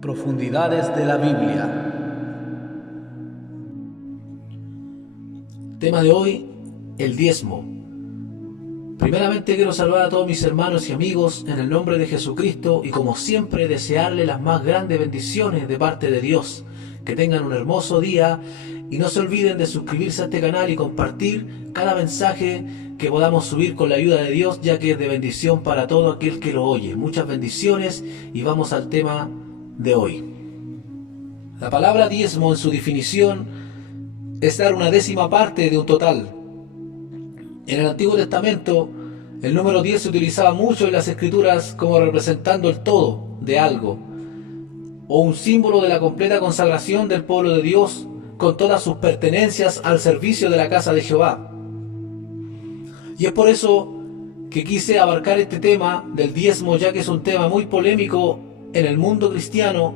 Profundidades de la Biblia. Tema de hoy, el diezmo. Primeramente quiero saludar a todos mis hermanos y amigos en el nombre de Jesucristo y como siempre desearles las más grandes bendiciones de parte de Dios. Que tengan un hermoso día y no se olviden de suscribirse a este canal y compartir cada mensaje que podamos subir con la ayuda de Dios, ya que es de bendición para todo aquel que lo oye. Muchas bendiciones y vamos al tema de hoy. La palabra diezmo en su definición es dar una décima parte de un total. En el Antiguo Testamento el número 10 se utilizaba mucho en las Escrituras como representando el todo de algo, o un símbolo de la completa consagración del pueblo de Dios con todas sus pertenencias al servicio de la casa de Jehová. Y es por eso que quise abarcar este tema del diezmo, ya que es un tema muy polémico en el mundo cristiano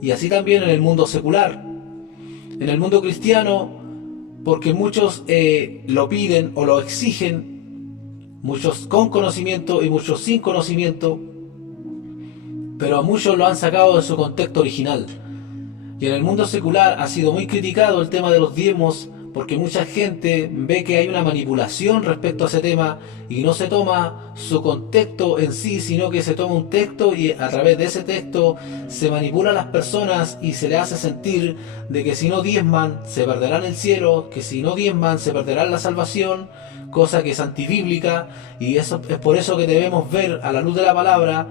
y así también en el mundo secular. En el mundo cristiano, porque muchos lo piden o lo exigen, muchos con conocimiento y muchos sin conocimiento, pero a muchos lo han sacado de su contexto original. Y en el mundo secular ha sido muy criticado el tema de los diezmos, porque mucha gente ve que hay una manipulación respecto a ese tema y no se toma su contexto en sí, sino que se toma un texto y a través de ese texto se manipula a las personas y se le hace sentir de que si no diezman se perderán el cielo, que si no diezman se perderán la salvación, cosa que es antibíblica, y eso es por eso que debemos ver a la luz de la palabra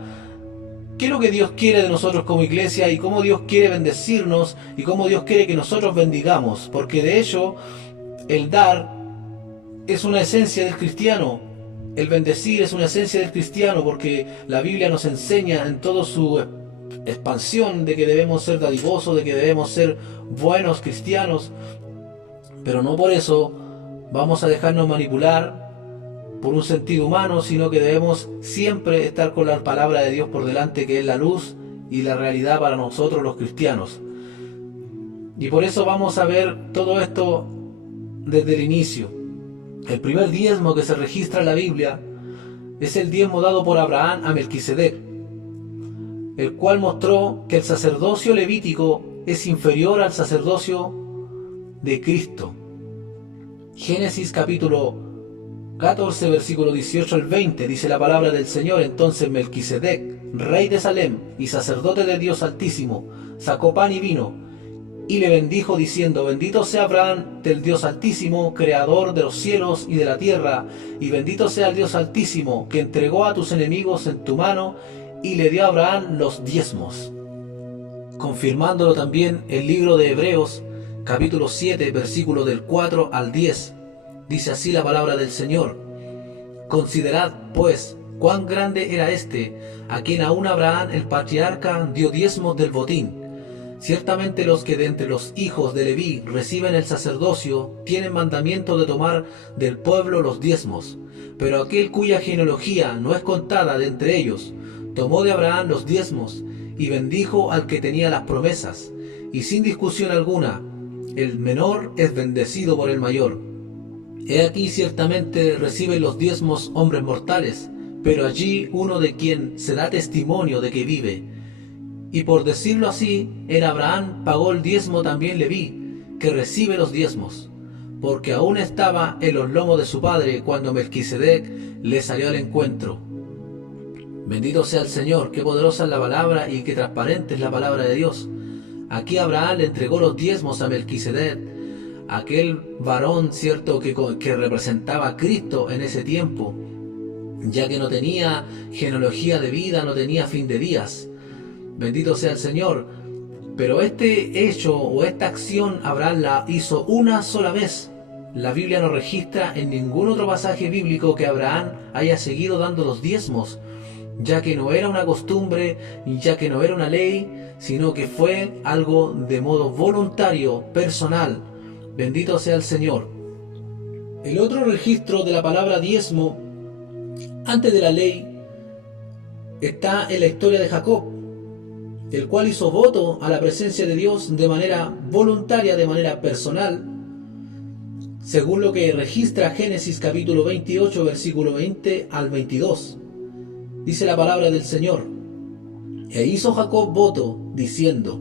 qué es lo que Dios quiere de nosotros como iglesia y cómo Dios quiere bendecirnos y cómo Dios quiere que nosotros bendigamos, porque de hecho el dar es una esencia del cristiano, el bendecir es una esencia del cristiano, porque la Biblia nos enseña en toda su expansión de que debemos ser dadivosos, de que debemos ser buenos cristianos, pero no por eso vamos a dejarnos manipular por un sentido humano, sino que debemos siempre estar con la palabra de Dios por delante, que es la luz y la realidad para nosotros los cristianos. Y por eso vamos a ver todo esto desde el inicio. El primer diezmo que se registra en la Biblia es el diezmo dado por Abraham a Melquisedec, el cual mostró que el sacerdocio levítico es inferior al sacerdocio de Cristo. Génesis capítulo 14, versículo 18 al 20, dice la palabra del Señor: entonces Melquisedec, rey de Salem y sacerdote de Dios Altísimo, sacó pan y vino, y le bendijo diciendo: bendito sea Abraham del Dios Altísimo, creador de los cielos y de la tierra, y bendito sea el Dios Altísimo, que entregó a tus enemigos en tu mano, y le dio a Abraham los diezmos. Confirmándolo también el libro de Hebreos, capítulo 7, versículo del 4 al 10, dice así la palabra del Señor: considerad, pues, cuán grande era este, a quien aún Abraham el patriarca dio diezmos del botín. Ciertamente los que de entre los hijos de Leví reciben el sacerdocio tienen mandamiento de tomar del pueblo los diezmos, pero aquel cuya genealogía no es contada de entre ellos, tomó de Abraham los diezmos y bendijo al que tenía las promesas, y sin discusión alguna, el menor es bendecido por el mayor. He aquí ciertamente reciben los diezmos hombres mortales, pero allí uno de quien se da testimonio de que vive. Y por decirlo así, en Abraham pagó el diezmo también Leví, que recibe los diezmos, porque aún estaba en los lomos de su padre cuando Melquisedec le salió al encuentro. Bendito sea el Señor, qué poderosa es la palabra y qué transparente es la palabra de Dios. Aquí Abraham le entregó los diezmos a Melquisedec, aquel varón, cierto, que representaba a Cristo en ese tiempo, ya que no tenía genealogía de vida, no tenía fin de días. Bendito sea el Señor. Pero este hecho o esta acción Abraham la hizo una sola vez. La Biblia no registra en ningún otro pasaje bíblico que Abraham haya seguido dando los diezmos, ya que no era una costumbre, ya que no era una ley, sino que fue algo de modo voluntario, personal. Bendito sea el Señor. El otro registro de la palabra diezmo, antes de la ley, está en la historia de Jacob, el cual hizo voto a la presencia de Dios de manera voluntaria, de manera personal, según lo que registra Génesis capítulo 28, versículo 20 al 22. Dice la palabra del Señor: E hizo Jacob voto, diciendo: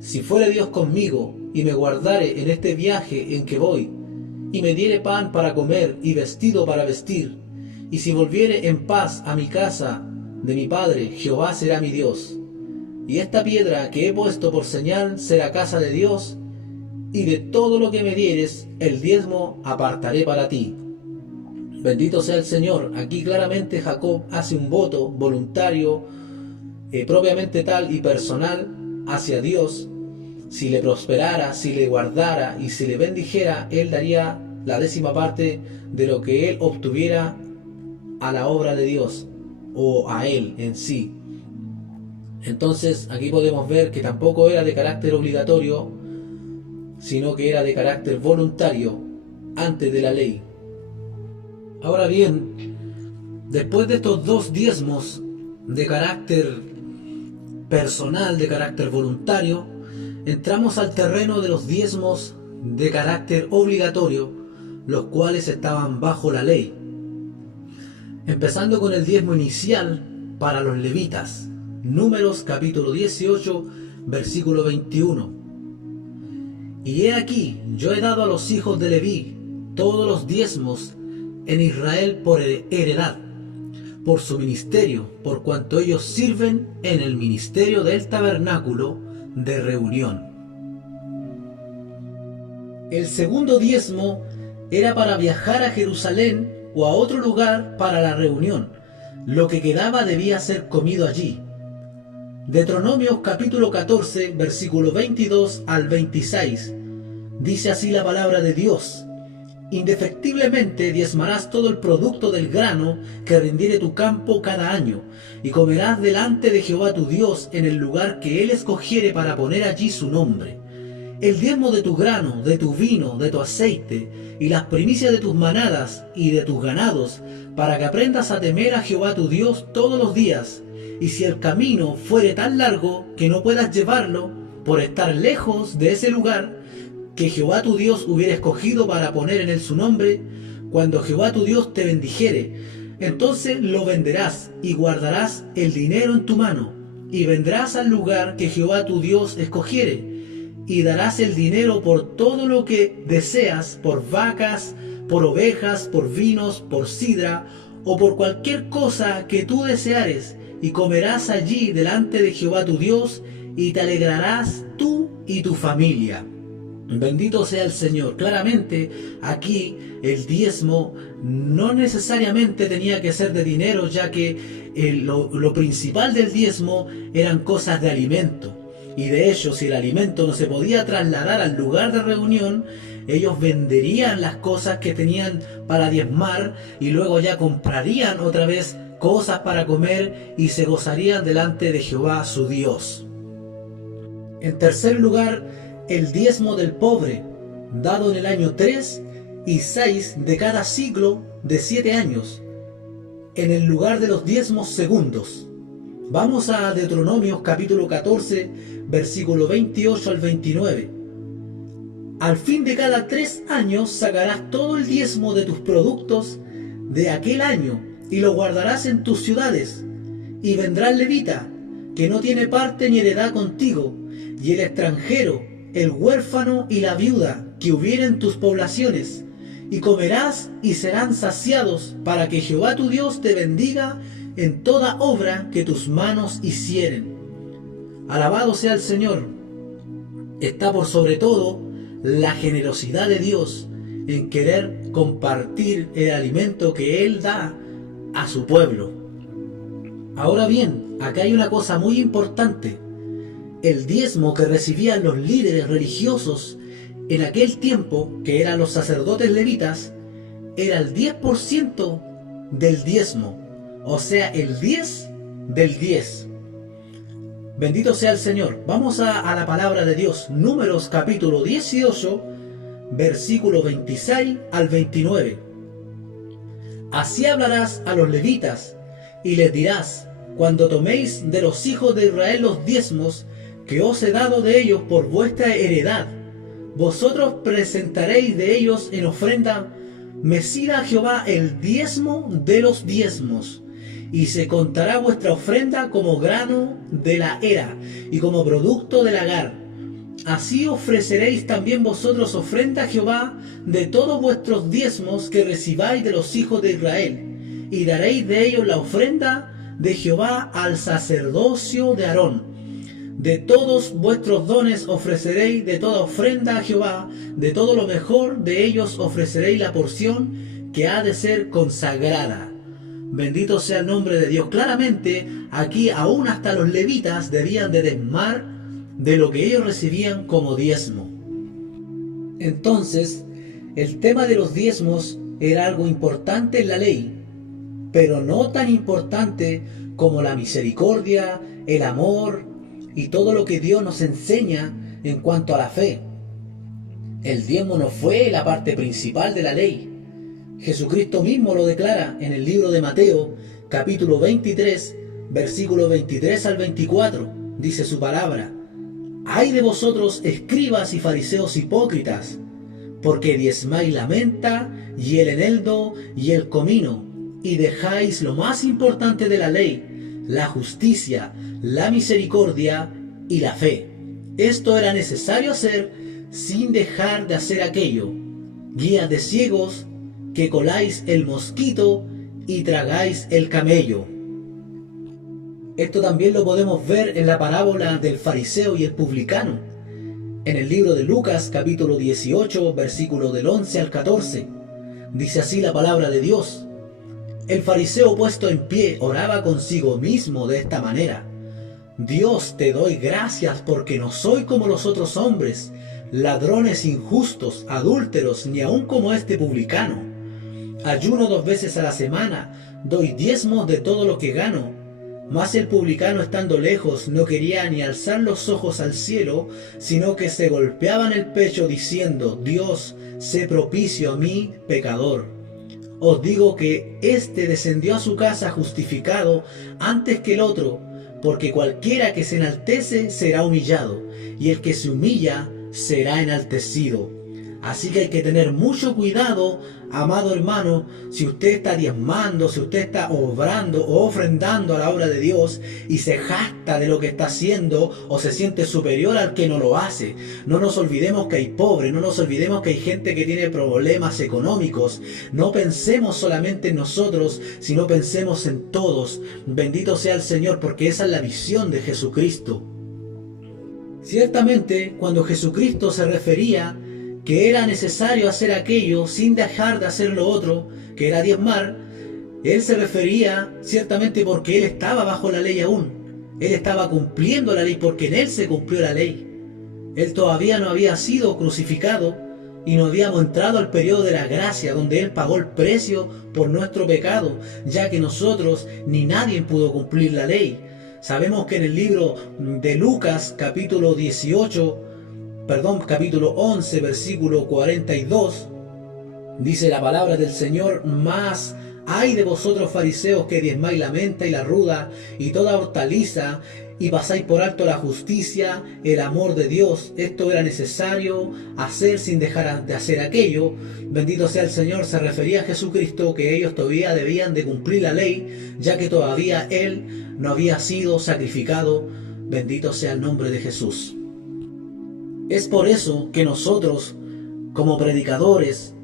si fuere Dios conmigo, y me guardare en este viaje en que voy, y me diere pan para comer y vestido para vestir, y si volviere en paz a mi casa de mi padre, Jehová será mi Dios. Y esta piedra que he puesto por señal será casa de Dios, y de todo lo que me dieres, el diezmo apartaré para ti. Bendito sea el Señor. Aquí claramente Jacob hace un voto voluntario, propiamente tal y personal, hacia Dios. Si le prosperara, si le guardara y si le bendijera, él daría la 10ª parte de lo que él obtuviera a la obra de Dios, o a él en sí. Entonces aquí podemos ver que tampoco era de carácter obligatorio, sino que era de carácter voluntario antes de la ley. Ahora bien, después de estos 2 diezmos de carácter personal, de carácter voluntario, entramos al terreno de los diezmos de carácter obligatorio, los cuales estaban bajo la ley. Empezando con el diezmo inicial para los levitas. Números capítulo 18, versículo 21. Y he aquí, yo he dado a los hijos de Leví todos los diezmos en Israel por heredad, por su ministerio, por cuanto ellos sirven en el ministerio del tabernáculo de reunión. El segundo diezmo era para viajar a Jerusalén o a otro lugar para la reunión. Lo que quedaba debía ser comido allí. Deuteronomios capítulo 14, versículo 22 al 26. Dice así la palabra de Dios: indefectiblemente diezmarás todo el producto del grano que rindiere tu campo cada año, y comerás delante de Jehová tu Dios en el lugar que él escogiere para poner allí su nombre. El diezmo de tu grano, de tu vino, de tu aceite, y las primicias de tus manadas y de tus ganados, para que aprendas a temer a Jehová tu Dios todos los días. Y si el camino fuere tan largo que no puedas llevarlo, por estar lejos de ese lugar que Jehová tu Dios hubiera escogido para poner en él su nombre, cuando Jehová tu Dios te bendijere, entonces lo venderás y guardarás el dinero en tu mano, y vendrás al lugar que Jehová tu Dios escogiere, y darás el dinero por todo lo que deseas, por vacas, por ovejas, por vinos, por sidra, o por cualquier cosa que tú deseares, y comerás allí delante de Jehová tu Dios, y te alegrarás tú y tu familia. Bendito sea el Señor. Claramente aquí el diezmo no necesariamente tenía que ser de dinero, ya que lo principal del diezmo eran cosas de alimento. Y de hecho, si el alimento no se podía trasladar al lugar de reunión, ellos venderían las cosas que tenían para diezmar y luego ya comprarían otra vez cosas para comer y se gozarían delante de Jehová su Dios. En tercer lugar, el diezmo del pobre, dado en el año 3 y 6 de cada ciclo de 7 años, en el lugar de los diezmos segundos. Vamos a Deuteronomios capítulo 14, versículo 28 al 29. Al fin de cada 3 años sacarás todo el diezmo de tus productos de aquel año, y lo guardarás en tus ciudades. Y vendrá el levita, que no tiene parte ni heredad contigo, y el extranjero, el huérfano y la viuda que hubiere en tus poblaciones, y comerás y serán saciados, para que Jehová tu Dios te bendiga en toda obra que tus manos hicieren. Alabado sea el Señor. Está por sobre todo la generosidad de Dios en querer compartir el alimento que Él da a su pueblo. Ahora bien, acá hay una cosa muy importante. El diezmo que recibían los líderes religiosos en aquel tiempo, que eran los sacerdotes levitas, era el 10% del diezmo, o sea, el 10 del 10. Bendito sea el Señor. Vamos a la palabra de Dios. Números capítulo 18, versículo 26 al 29. Así hablarás a los levitas y les dirás: cuando toméis de los hijos de Israel los diezmos que os he dado de ellos por vuestra heredad, vosotros presentaréis de ellos en ofrenda mecida a Jehová el diezmo de los diezmos, y se contará vuestra ofrenda como grano de la era y como producto del lagar. Así ofreceréis también vosotros ofrenda a Jehová de todos vuestros diezmos que recibáis de los hijos de Israel, y daréis de ellos la ofrenda de Jehová al sacerdocio de Aarón. De todos vuestros dones ofreceréis de toda ofrenda a Jehová, de todo lo mejor de ellos ofreceréis la porción que ha de ser consagrada. Bendito sea el nombre de Dios. Claramente, aquí aún hasta los levitas debían de diezmar de lo que ellos recibían como diezmo. Entonces, el tema de los diezmos era algo importante en la ley, pero no tan importante como la misericordia, el amor y todo lo que Dios nos enseña en cuanto a la fe. El diezmo no fue la parte principal de la ley. Jesucristo mismo lo declara en el libro de Mateo, capítulo 23, versículos 23 al 24. Dice su palabra: «Ay de vosotros, escribas y fariseos hipócritas, porque diezmáis la menta y el eneldo y el comino, y dejáis lo más importante de la ley, la justicia, la misericordia y la fe. Esto era necesario hacer sin dejar de hacer aquello. Guías de ciegos, que coláis el mosquito y tragáis el camello». Esto también lo podemos ver en la parábola del fariseo y el publicano, en el libro de Lucas capítulo 18, versículo del 11 al 14. Dice así la palabra de Dios: «El fariseo puesto en pie oraba consigo mismo de esta manera: Dios, te doy gracias porque no soy como los otros hombres, ladrones, injustos, adúlteros, ni aun como este publicano. Ayuno 2 veces a la semana, doy diezmos de todo lo que gano. Mas el publicano, estando lejos, no quería ni alzar los ojos al cielo, sino que se golpeaba en el pecho diciendo: Dios, sé propicio a mí, pecador. Os digo que éste descendió a su casa justificado antes que el otro, porque cualquiera que se enaltece será humillado, y el que se humilla será enaltecido». Así que hay que tener mucho cuidado, amado hermano, si usted está diezmando, si usted está obrando o ofrendando a la obra de Dios y se jacta de lo que está haciendo o se siente superior al que no lo hace. No nos olvidemos que hay pobres, no nos olvidemos que hay gente que tiene problemas económicos. No pensemos solamente en nosotros, sino pensemos en todos. Bendito sea el Señor, porque esa es la visión de Jesucristo. Ciertamente, cuando Jesucristo se refería que era necesario hacer aquello sin dejar de hacer lo otro, que era diezmar, Él se refería ciertamente porque Él estaba bajo la ley aún. Él estaba cumpliendo la ley porque en Él se cumplió la ley. Él todavía no había sido crucificado y no habíamos entrado al periodo de la gracia, donde Él pagó el precio por nuestro pecado, ya que nosotros ni nadie pudo cumplir la ley. Sabemos que en el libro de Lucas, capítulo 11, versículo 42, dice la palabra del Señor: «Mas ay de vosotros, fariseos, que diezmáis la menta y la ruda y toda hortaliza, y pasáis por alto la justicia, el amor de Dios. Esto era necesario hacer sin dejar de hacer aquello». Bendito sea el Señor. Se refería a Jesucristo, que ellos todavía debían de cumplir la ley, ya que todavía Él no había sido sacrificado. Bendito sea el nombre de Jesús. Es por eso que nosotros, como predicadores,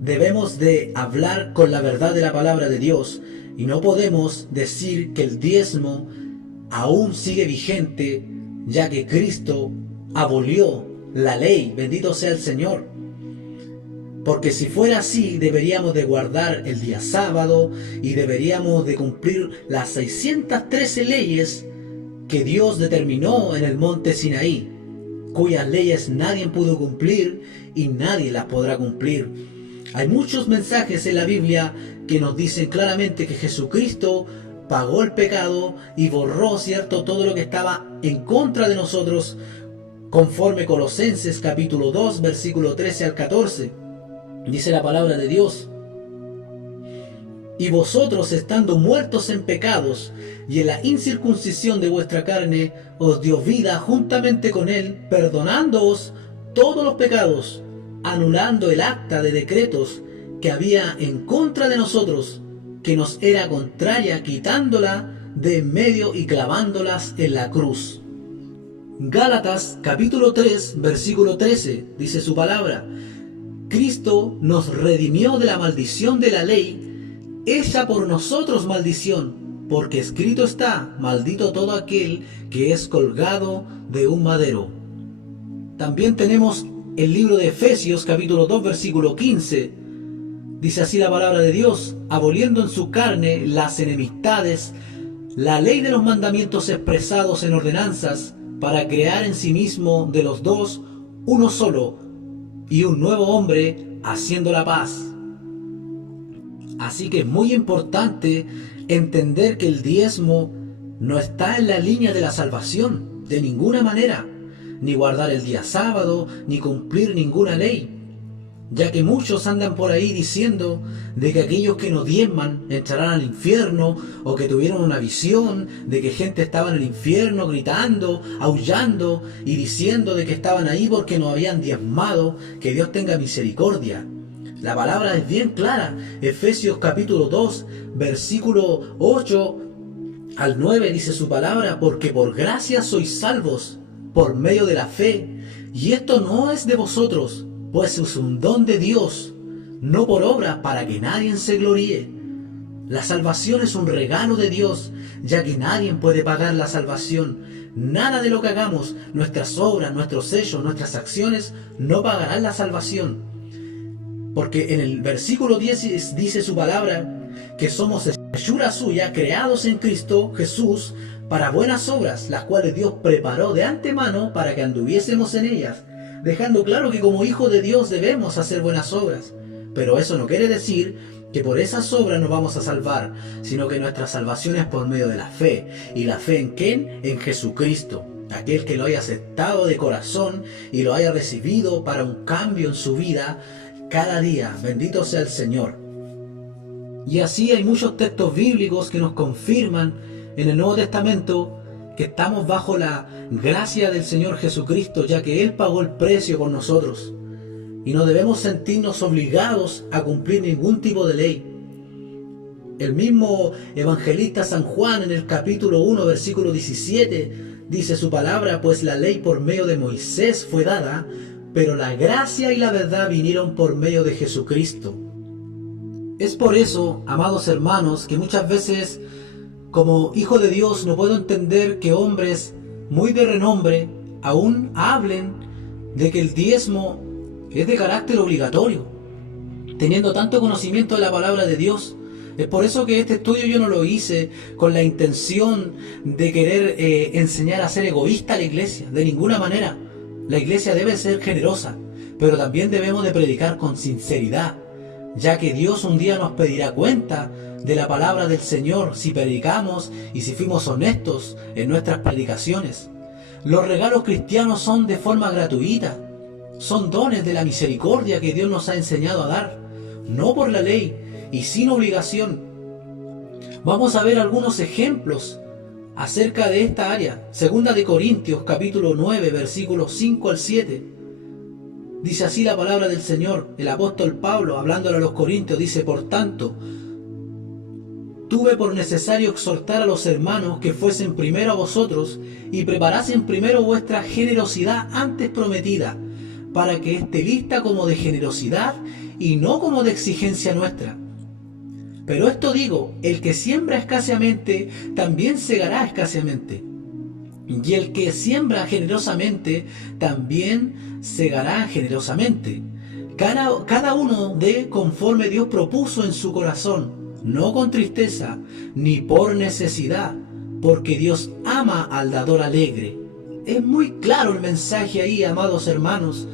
debemos de hablar con la verdad de la palabra de Dios, y no podemos decir que el diezmo aún sigue vigente, ya que Cristo abolió la ley. Bendito sea el Señor. Porque si fuera así, deberíamos de guardar el día sábado y deberíamos de cumplir las 613 leyes que Dios determinó en el monte Sinaí, cuyas leyes nadie pudo cumplir y nadie las podrá cumplir. Hay muchos mensajes en la Biblia que nos dicen claramente que Jesucristo pagó el pecado y borró, ¿cierto?, todo lo que estaba en contra de nosotros, conforme Colosenses capítulo 2, versículo 13 al 14. Dice la palabra de Dios: «Y vosotros, estando muertos en pecados y en la incircuncisión de vuestra carne, os dio vida juntamente con Él, perdonándoos todos los pecados, anulando el acta de decretos que había en contra de nosotros, que nos era contraria, quitándola de en medio y clavándolas en la cruz. Gálatas capítulo 3, versículo 13, dice su palabra: Cristo nos redimió de la maldición de la ley, hecha por nosotros maldición, porque escrito está: maldito todo aquel que es colgado de un madero. También tenemos el libro de Efesios capítulo 2, versículo 15. Dice así la palabra de Dios: aboliendo en su carne las enemistades, la ley de los mandamientos expresados en ordenanzas, para crear en sí mismo de los dos uno solo, y un nuevo hombre, haciendo la paz. Así que es muy importante entender que el diezmo no está en la línea de la salvación, de ninguna manera, ni guardar el día sábado, ni cumplir ninguna ley, ya que muchos andan por ahí diciendo de que aquellos que no diezman entrarán al infierno, o que tuvieron una visión de que gente estaba en el infierno gritando, aullando y diciendo de que estaban ahí porque no habían diezmado. Que Dios tenga misericordia. La palabra es bien clara. Efesios capítulo 2, versículo 8 al 9 dice su palabra: porque por gracia sois salvos por medio de la fe, y esto no es de vosotros, pues es un don de Dios, no por obras, para que nadie se gloríe. La salvación es un regalo de Dios, ya que nadie puede pagar la salvación. Nada de lo que hagamos, nuestras obras, nuestros hechos, nuestras acciones, no pagarán la salvación. Porque en el versículo 10 dice su palabra que somos hechura suya, creados en Cristo Jesús, para buenas obras, las cuales Dios preparó de antemano para que anduviésemos en ellas, dejando claro que como hijos de Dios debemos hacer buenas obras. Pero eso no quiere decir que por esas obras nos vamos a salvar, sino que nuestra salvación es por medio de la fe. ¿Y la fe en quién? En Jesucristo. Aquel que lo haya aceptado de corazón y lo haya recibido para un cambio en su vida cada día. Bendito sea el Señor. Y así hay muchos textos bíblicos que nos confirman en el Nuevo Testamento que estamos bajo la gracia del Señor Jesucristo, ya que Él pagó el precio por nosotros, y no debemos sentirnos obligados a cumplir ningún tipo de ley. El mismo evangelista San Juan en el capítulo 1, versículo 17, dice su palabra: pues la ley por medio de Moisés fue dada, pero la gracia y la verdad vinieron por medio de Jesucristo. Es por eso, amados hermanos, que muchas veces como hijo de Dios no puedo entender que hombres muy de renombre aún hablen de que el diezmo es de carácter obligatorio, teniendo tanto conocimiento de la palabra de Dios. Es por eso que este estudio yo no lo hice con la intención de querer enseñar a ser egoísta a la iglesia, de ninguna manera. La iglesia debe ser generosa, pero también debemos de predicar con sinceridad, ya que Dios un día nos pedirá cuenta de la palabra del Señor si predicamos y si fuimos honestos en nuestras predicaciones. Los regalos cristianos son de forma gratuita, son dones de la misericordia que Dios nos ha enseñado a dar, no por la ley y sin obligación. Vamos a ver algunos ejemplos acerca de esta área. Segunda de Corintios capítulo 9, versículos 5 al 7. Dice así la palabra del Señor. El apóstol Pablo, hablándole a los corintios, dice: por tanto, tuve por necesario exhortar a los hermanos que fuesen primero a vosotros y preparasen primero vuestra generosidad antes prometida, para que esté lista como de generosidad y no como de exigencia nuestra. Pero esto digo: el que siembra escaseamente, también segará escaseamente. Y el que siembra generosamente, también segará generosamente. Cada uno dé conforme Dios propuso en su corazón, no con tristeza, ni por necesidad, porque Dios ama al dador alegre. Es muy claro el mensaje ahí, amados hermanos,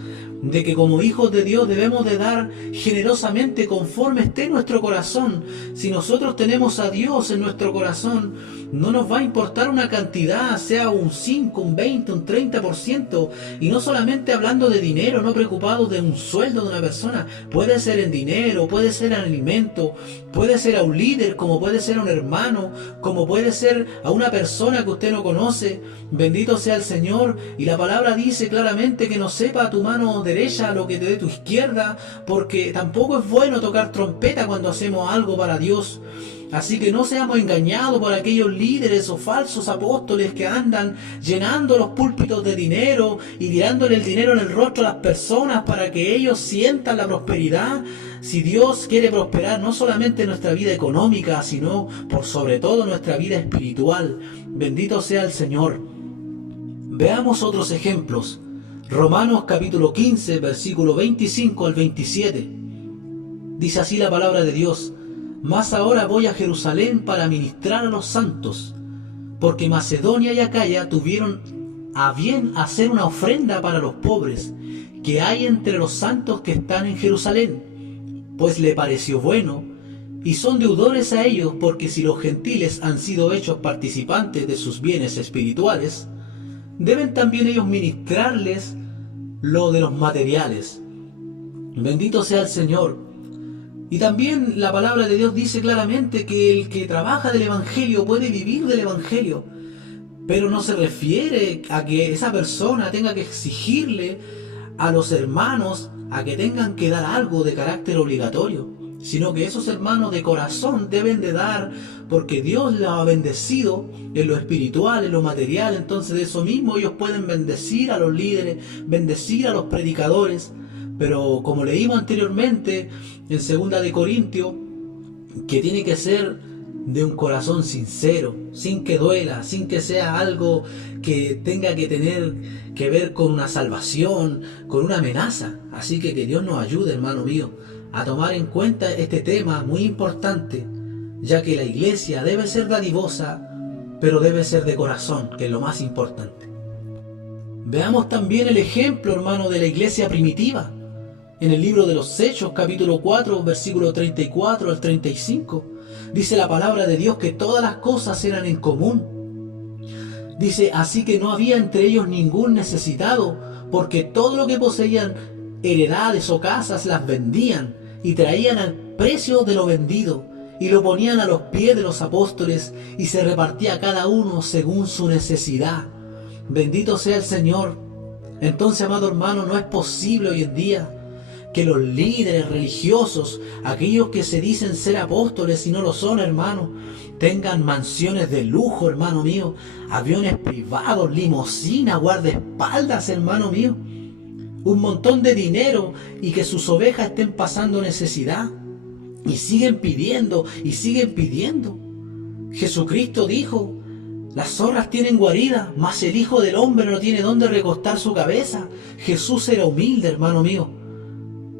de que como hijos de Dios debemos de dar generosamente conforme esté nuestro corazón. Si nosotros tenemos a Dios en nuestro corazón, no nos va a importar una cantidad, sea un 5, un 20, un 30%, y no solamente hablando de dinero, no preocupados de un sueldo de una persona. Puede ser en dinero, puede ser en alimento, puede ser a un líder, como puede ser a un hermano, como puede ser a una persona que usted no conoce. Bendito sea el Señor. Y la palabra dice claramente que no sepa tu mano derecha lo que te dé tu izquierda, porque tampoco es bueno tocar trompeta cuando hacemos algo para Dios. Así que no seamos engañados por aquellos líderes o falsos apóstoles que andan llenando los púlpitos de dinero y tirándole el dinero en el rostro a las personas para que ellos sientan la prosperidad. Si Dios quiere prosperar no solamente nuestra vida económica, sino por sobre todo nuestra vida espiritual. Bendito sea el Señor. Veamos otros ejemplos. Romanos capítulo 15, versículo 25 al 27. Dice así la palabra de Dios: Mas ahora voy a Jerusalén para ministrar a los santos, porque Macedonia y Acaya tuvieron a bien hacer una ofrenda para los pobres que hay entre los santos que están en Jerusalén, pues le pareció bueno, y son deudores a ellos, porque si los gentiles han sido hechos participantes de sus bienes espirituales, deben también ellos ministrarles lo de los materiales. Bendito sea el Señor. Y también la palabra de Dios dice claramente que el que trabaja del Evangelio puede vivir del Evangelio, pero no se refiere a que esa persona tenga que exigirle a los hermanos a que tengan que dar algo de carácter obligatorio, sino que esos hermanos de corazón deben de dar porque Dios los ha bendecido en lo espiritual, en lo material. Entonces de eso mismo ellos pueden bendecir a los líderes, bendecir a los predicadores. Pero como leímos anteriormente en 2 de Corintios, que tiene que ser de un corazón sincero, sin que duela, sin que sea algo que tenga que tener que ver con una salvación, con una amenaza. Así que Dios nos ayude, hermano mío, a tomar en cuenta este tema muy importante, ya que la iglesia debe ser dadivosa, pero debe ser de corazón, que es lo más importante. Veamos también el ejemplo, hermano, de la iglesia primitiva. En el libro de los Hechos, capítulo 4, versículo 34 al 35, dice la palabra de Dios que todas las cosas eran en común. Dice: así que no había entre ellos ningún necesitado, porque todo lo que poseían, heredades o casas, las vendían y traían al precio de lo vendido y lo ponían a los pies de los apóstoles, y se repartía cada uno según su necesidad. Bendito sea el Señor. Entonces, amado hermano, no es posible hoy en día que los líderes religiosos, aquellos que se dicen ser apóstoles y no lo son, hermano, tengan mansiones de lujo, hermano mío, aviones privados, limusinas, guardaespaldas, hermano mío, un montón de dinero, y que sus ovejas estén pasando necesidad y siguen pidiendo y siguen pidiendo. Jesucristo dijo: las zorras tienen guarida, mas el Hijo del Hombre no tiene dónde recostar su cabeza. Jesús era humilde, hermano mío.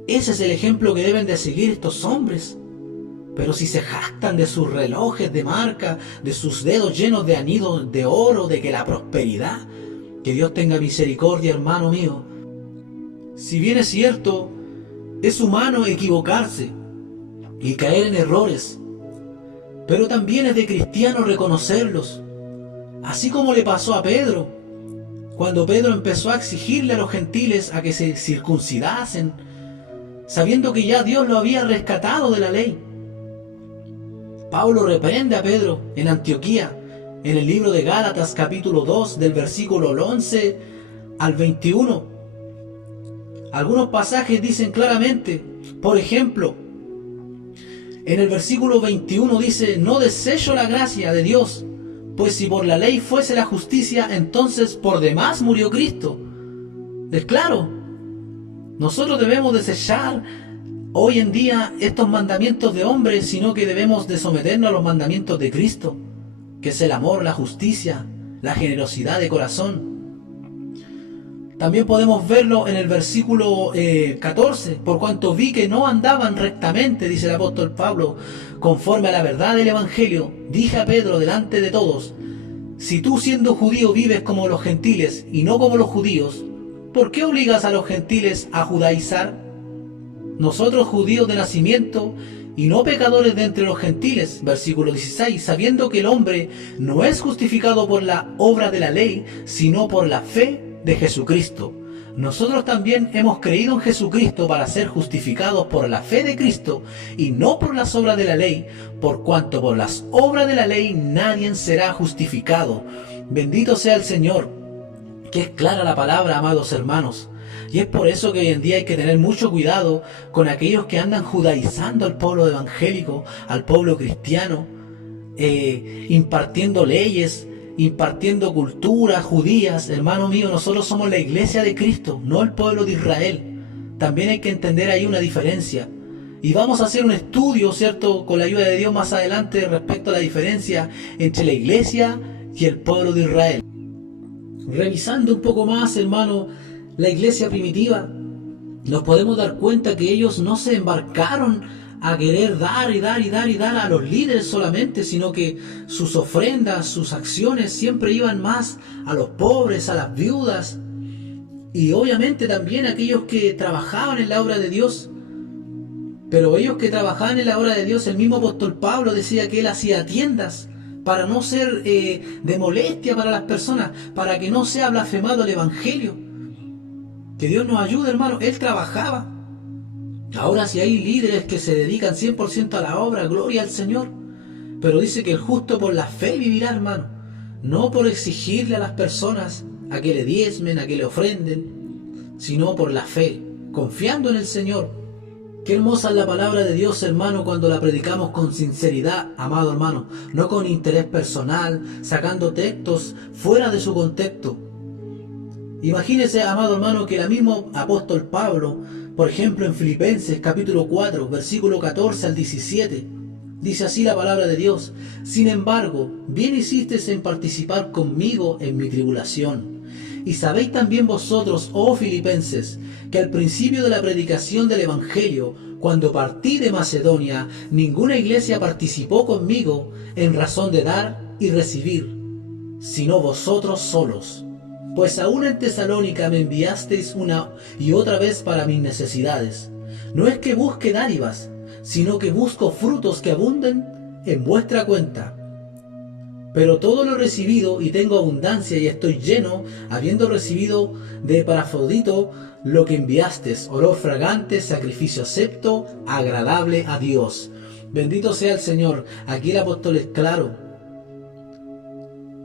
Ese es el ejemplo que deben de seguir estos hombres. Pero si se jactan de sus relojes de marca, de sus dedos llenos de anillos de oro, de que la prosperidad, que Dios tenga misericordia, hermano mío. Si bien es cierto, es humano equivocarse y caer en errores, pero también es de cristiano reconocerlos. Así como le pasó a Pedro, cuando Pedro empezó a exigirle a los gentiles a que se circuncidasen, sabiendo que ya Dios lo había rescatado de la ley. Pablo reprende a Pedro en Antioquía, en el libro de Gálatas capítulo 2, del versículo 11 al 21. Algunos pasajes dicen claramente, por ejemplo, en el versículo 21 dice: no desecho la gracia de Dios, pues si por la ley fuese la justicia, entonces por demás murió Cristo. Es claro. Nosotros debemos desechar hoy en día estos mandamientos de hombres, sino que debemos de someternos a los mandamientos de Cristo, que es el amor, la justicia, la generosidad de corazón. También podemos verlo en el versículo 14, por cuanto vi que no andaban rectamente, dice el apóstol Pablo, conforme a la verdad del Evangelio, dije a Pedro delante de todos: si tú siendo judío vives como los gentiles y no como los judíos, ¿por qué obligas a los gentiles a judaizar? Nosotros judíos de nacimiento y no pecadores de entre los gentiles, versículo 16, sabiendo que el hombre no es justificado por la obra de la ley, sino por la fe de Jesucristo. Nosotros también hemos creído en Jesucristo para ser justificados por la fe de Cristo y no por las obras de la ley, por cuanto por las obras de la ley nadie será justificado. Bendito sea el Señor, que es clara la palabra, amados hermanos. Y es por eso que hoy en día hay que tener mucho cuidado con aquellos que andan judaizando al pueblo evangélico, al pueblo cristiano, impartiendo leyes, impartiendo culturas judías. Hermano mío, nosotros somos la iglesia de Cristo, no el pueblo de Israel. También hay que entender ahí una diferencia. Y vamos a hacer un estudio, ¿cierto?, con la ayuda de Dios más adelante respecto a la diferencia entre la iglesia y el pueblo de Israel. Revisando un poco más, hermano, la iglesia primitiva, nos podemos dar cuenta que ellos no se embarcaron a querer dar a los líderes solamente, sino que sus ofrendas, sus acciones siempre iban más a los pobres, a las viudas, y obviamente también a aquellos que trabajaban en la obra de Dios. Pero ellos que trabajaban en la obra de Dios, el mismo apóstol Pablo decía que él hacía tiendas para no ser de molestia para las personas, para que no sea blasfemado el evangelio. Que Dios nos ayude, hermano. Él trabajaba. Ahora, si hay líderes que se dedican 100% a la obra, gloria al Señor. Pero dice que el justo por la fe vivirá, hermano. No por exigirle a las personas a que le diezmen, a que le ofrenden, sino por la fe, confiando en el Señor. Qué hermosa es la palabra de Dios, hermano, cuando la predicamos con sinceridad, amado hermano, no con interés personal, sacando textos fuera de su contexto. Imagínese, amado hermano, que el mismo apóstol Pablo, por ejemplo en Filipenses capítulo 4, versículo 14 al 17, dice así la palabra de Dios: sin embargo, bien hicisteis en participar conmigo en mi tribulación. Y sabéis también vosotros, oh Filipenses, que al principio de la predicación del Evangelio, cuando partí de Macedonia, ninguna iglesia participó conmigo en razón de dar y recibir, sino vosotros solos. Pues aún en Tesalónica me enviasteis una y otra vez para mis necesidades. No es que busque dádivas, sino que busco frutos que abunden en vuestra cuenta. Pero todo lo he recibido y tengo abundancia y estoy lleno, habiendo recibido de Epafrodito lo que enviastes, olor fragante, sacrificio acepto, agradable a Dios. Bendito sea el Señor. Aquí el apóstol es claro.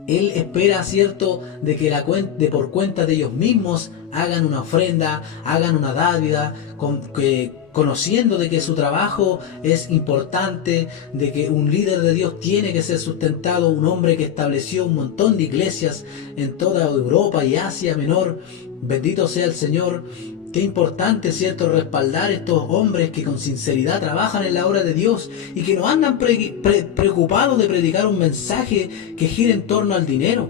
Él espera, cierto, de que por cuenta de ellos mismos hagan una ofrenda, hagan una dádiva, conociendo de que su trabajo es importante, de que un líder de Dios tiene que ser sustentado, un hombre que estableció un montón de iglesias en toda Europa y Asia Menor. Bendito sea el Señor. Qué importante, cierto, respaldar estos hombres que con sinceridad trabajan en la obra de Dios y que no andan preocupados de predicar un mensaje que gira en torno al dinero.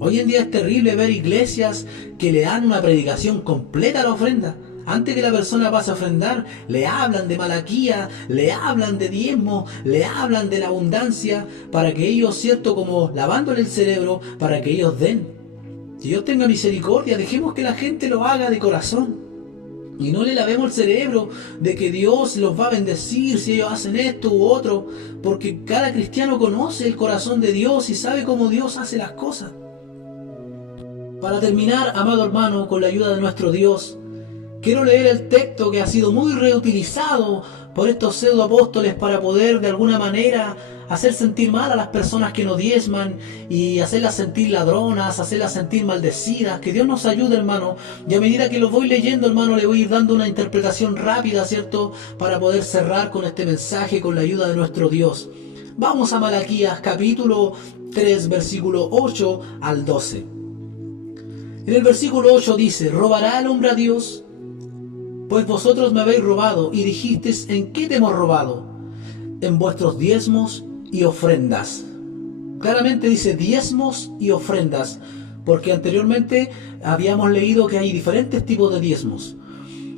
Hoy en día es terrible ver iglesias que le dan una predicación completa a la ofrenda. Antes que la persona pase a ofrendar, le hablan de Malaquía, le hablan de diezmo, le hablan de la abundancia, para que ellos, cierto, como lavándole el cerebro, para que ellos den. Que Dios tenga misericordia, dejemos que la gente lo haga de corazón. Y no le lavemos el cerebro de que Dios los va a bendecir si ellos hacen esto u otro, porque cada cristiano conoce el corazón de Dios y sabe cómo Dios hace las cosas. Para terminar, amado hermano, con la ayuda de nuestro Dios, quiero leer el texto que ha sido muy reutilizado por estos pseudoapóstoles para poder de alguna manera hacer sentir mal a las personas que no diezman y hacerlas sentir ladronas, hacerlas sentir maldecidas. Que Dios nos ayude, hermano, y a medida que lo voy leyendo, hermano, le voy a ir dando una interpretación rápida, ¿cierto?, para poder cerrar con este mensaje con la ayuda de nuestro Dios. Vamos a Malaquías capítulo 3, versículo 8 al 12. En el versículo 8 dice: ¿robará el hombre a Dios? Pues vosotros me habéis robado, y dijisteis: ¿en qué te hemos robado? En vuestros diezmos y ofrendas. Claramente dice diezmos y ofrendas, porque anteriormente habíamos leído que hay diferentes tipos de diezmos.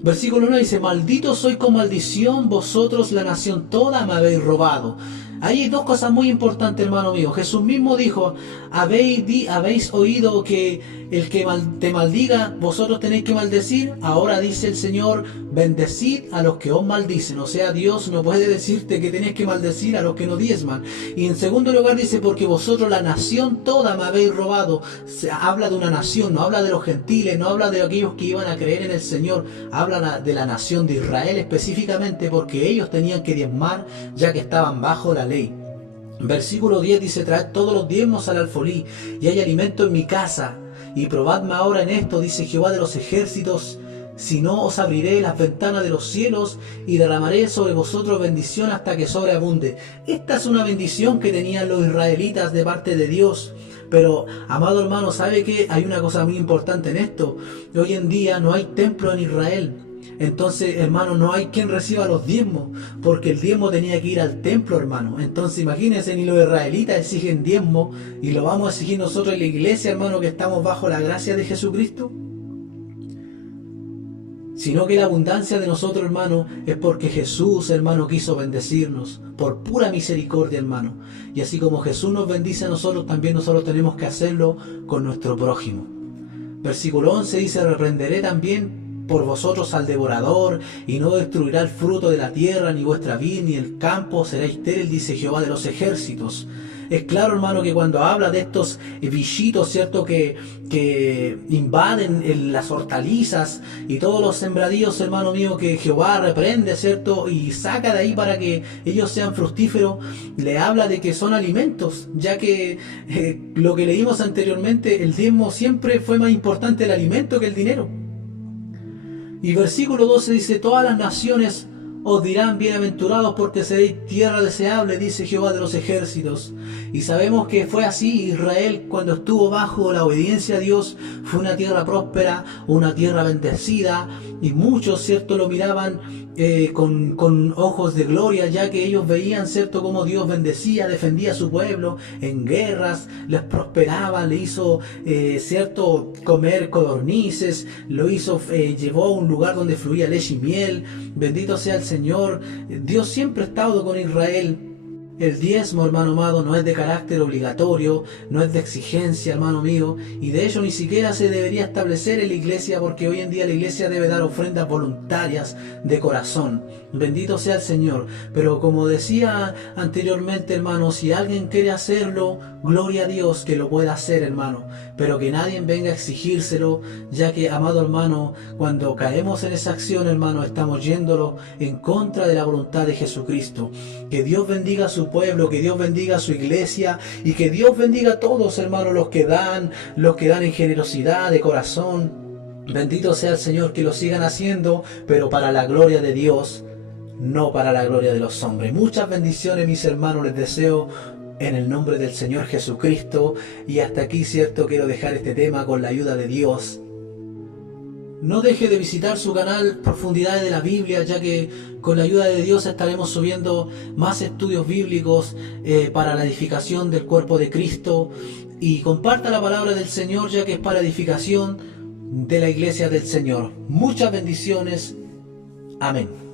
Versículo 1 dice: maldito soy con maldición, vosotros la nación toda me habéis robado. Ahí hay dos cosas muy importantes, hermano mío. Jesús mismo dijo: habéis oído que el que te maldiga, vosotros tenéis que maldecir. Ahora dice el Señor: bendecid a los que os maldicen. O sea, Dios no puede decirte que tenéis que maldecir a los que no diezman. Y en segundo lugar dice: porque vosotros la nación toda me habéis robado. Habla de una nación, no habla de los gentiles, no habla de aquellos que iban a creer en el Señor. Habla de la nación de Israel específicamente, porque ellos tenían que diezmar ya que estaban bajo la ley. Versículo 10 dice: traed todos los diezmos al alfolí, y hay alimento en mi casa, y probadme ahora en esto, dice Jehová de los ejércitos, Si no, os abriré las ventanas de los cielos y derramaré sobre vosotros bendición hasta que sobreabunde. Esta es una bendición que tenían los israelitas de parte de Dios. Pero, amado hermano, ¿sabe qué? Hay una cosa muy importante en esto. Hoy en día no hay templo en Israel. Entonces, hermano, no hay quien reciba los diezmos, porque el diezmo tenía que ir al templo, hermano. Entonces, imagínense, ni los israelitas exigen diezmo, y lo vamos a exigir nosotros en la iglesia, hermano, que estamos bajo la gracia de Jesucristo. Sino que la abundancia de nosotros, hermano, es porque Jesús, hermano, quiso bendecirnos por pura misericordia, hermano. Y así como Jesús nos bendice a nosotros, también nosotros tenemos que hacerlo con nuestro prójimo. Versículo 11 dice: reprenderé también por vosotros al devorador, y no destruirá el fruto de la tierra, ni vuestra vid, ni el campo será estéril, dice Jehová de los ejércitos. Es claro, hermano, que cuando habla de estos bichitos, ¿cierto?, que invaden las hortalizas y todos los sembradíos, hermano mío, que Jehová reprende, ¿cierto?, y saca de ahí para que ellos sean fructíferos, le habla de que son alimentos, ya que lo que leímos anteriormente, el diezmo siempre fue más importante el alimento que el dinero. Y versículo 12 dice: todas las naciones os dirán bienaventurados, porque seréis tierra deseable, dice Jehová de los ejércitos. Y sabemos que fue así. Israel, cuando estuvo bajo la obediencia a Dios, fue una tierra próspera, una tierra bendecida, y muchos, ¿cierto?, lo miraban con ojos de gloria, ya que ellos veían, ¿cierto?, cómo Dios bendecía, defendía a su pueblo en guerras, les prosperaba, le hizo, ¿cierto?, comer codornices, lo hizo, llevó a un lugar donde fluía leche y miel. Bendito sea el Señor. Dios siempre ha estado con Israel. El diezmo, hermano amado, no es de carácter obligatorio, no es de exigencia, hermano mío, y de hecho ni siquiera se debería establecer en la iglesia, porque hoy en día la iglesia debe dar ofrendas voluntarias de corazón. Bendito sea el Señor. Pero como decía anteriormente, hermano, si alguien quiere hacerlo, gloria a Dios que lo pueda hacer, hermano, pero que nadie venga a exigírselo, ya que, amado hermano, cuando caemos en esa acción, hermano, estamos yéndolo en contra de la voluntad de Jesucristo. Que Dios bendiga a su pueblo, que Dios bendiga a su iglesia, y que Dios bendiga a todos, hermano, los que dan en generosidad de corazón. Bendito sea el Señor, que lo sigan haciendo, pero para la gloria de Dios, no para la gloria de los hombres. Muchas bendiciones, mis hermanos, les deseo en el nombre del Señor Jesucristo. Y hasta aquí, ¿cierto?, quiero dejar este tema con la ayuda de Dios. No deje de visitar su canal Profundidades de la Biblia, ya que con la ayuda de Dios estaremos subiendo más estudios bíblicos para la edificación del cuerpo de Cristo. Y comparta la palabra del Señor, ya que es para edificación de la iglesia del Señor. Muchas bendiciones. Amén.